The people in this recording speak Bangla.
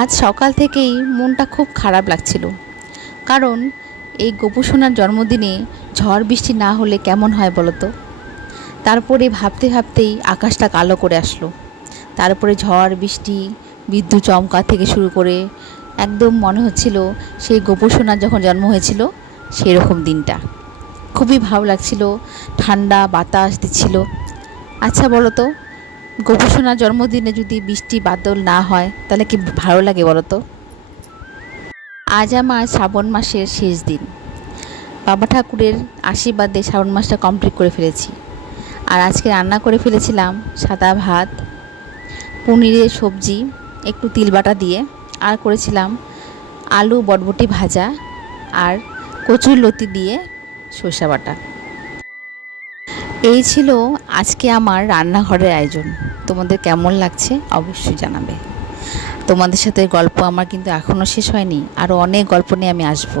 আজ সকাল থেকেই মনটা খুব খারাপ লাগছিল, কারণ এই গোপু সোনার জন্মদিনে ঝড় বৃষ্টি না হলে কেমন হয় বলো তো। তারপরে ভাবতে ভাবতেই আকাশটা কালো করে আসলো। তারপরে ঝড় বৃষ্টি, বিদ্যুৎ চমকা থেকে শুরু করে একদম মনে হচ্ছিল সেই গোপু সোনার যখন জন্ম হয়েছিল সেই রকম দিনটা। খুবই ভালো লাগছিল, ঠান্ডা বাতাস দিচ্ছিল। আচ্ছা বলো তো, গোপু সোনার জন্মদিনে যদি বৃষ্টি বাদল না হয় তাহলে কি ভালো লাগে বলো তো। আজ আমার শ্রাবণ মাসের শেষ দিন। বাবা ঠাকুরের আশীর্বাদে শ্রাবণ মাসটা কমপ্লিট করে ফেলেছি। আর আজকে রান্না করে ফেলেছিলাম সাদা ভাত, পনিরের সবজি, একটু তিল বাটা দিয়ে, আর করেছিলাম আলু বটবটি ভাজা আর কচুর লতি দিয়ে সরষা বাটা। এই ছিল আজকে আমার রান্নাঘরের আয়োজন। তোমাদের কেমন লাগছে অবশ্যই জানাবে। তোমাদের সাথে গল্প আমার কিন্তু এখনও শেষ হয়নি, আরও অনেক গল্প নিয়ে আমি আসবো।